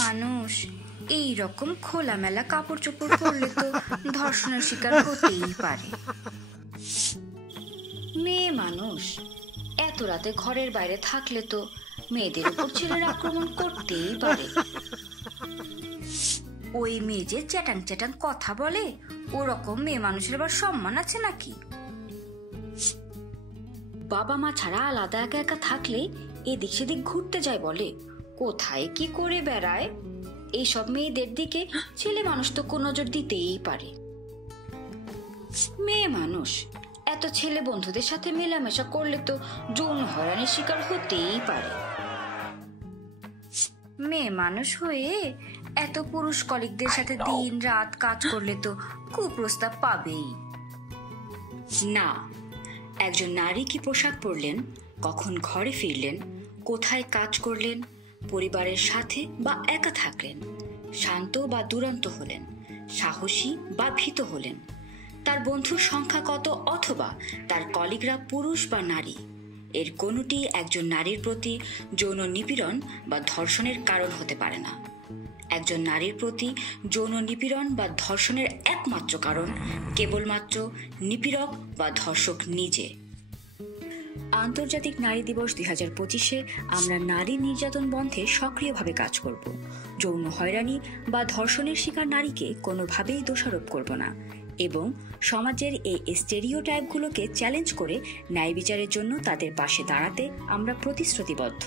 মানুষ এই রকম খোলামেলা কাপড় চোপড় পরলে তো ধর্ষণের শিকার হতেই পারে। মেয়ে মানুষ এত রাতে ঘরের বাইরে থাকলে তো মেয়েদের উপর ছেলের আক্রমণ করতেই পারে। ওই মেয়ে যে চ্যাটাং চ্যাটাং কথা বলে, ওরকম মেয়ে মানুষের আবার সম্মান আছে নাকি? বাবা মা ছাড়া আলাদা একা একা থাকলে এদিক সেদিক ঘুরতে যায় বলে, কোথায় কি করে বেড়ায়। এইসব মেয়েদের দিকে ছেলে মানুষ তো কোন নজর দিতেই পারে। মেয়ে মানুষ এত ছেলে বন্ধুদের সাথে মেলামেশা করলে তো যৌন হয়রানির শিকার হতেই পারে। মেয়ে মানুষ হয়ে এত পুরুষ কলিগদের সাথে দিন রাত কাজ করলে তো কুপ্রস্তাব পাবেই। না, একজন নারী কি পোশাক পরলেন, কখন ঘরে ফিরলেন, কোথায় কাজ করলেন, পরিবারের সাথে বা একা থাকলেন, শান্ত বা দুরন্ত হলেন, সাহসী বা ভীত হলেন, তার বন্ধুর সংখ্যা কত অথবা তার কলিগরা পুরুষ বা নারী, এর কোনোটি একজন নারীর প্রতি যৌন নিপীড়ন বা ধর্ষণের কারণ হতে পারে না। একজন নারীর প্রতি যৌন নিপীড়ন বা ধর্ষণের একমাত্র কারণ কেবলমাত্র নিপীড়ক বা ধর্ষক নিজে। আন্তর্জাতিক নারী দিবস 2025-এ আমরা নারী নির্যাতন বন্ধে সক্রিয়ভাবে কাজ করব। যৌন হয়রানি বা ধর্ষণের শিকার নারীকে কোনোভাবেই দোষারোপ করব না এবং সমাজের এই স্টেরিওটাইপগুলোকে চ্যালেঞ্জ করে ন্যায় বিচারের জন্য তাদের পাশে দাঁড়াতে আমরা প্রতিশ্রুতিবদ্ধ।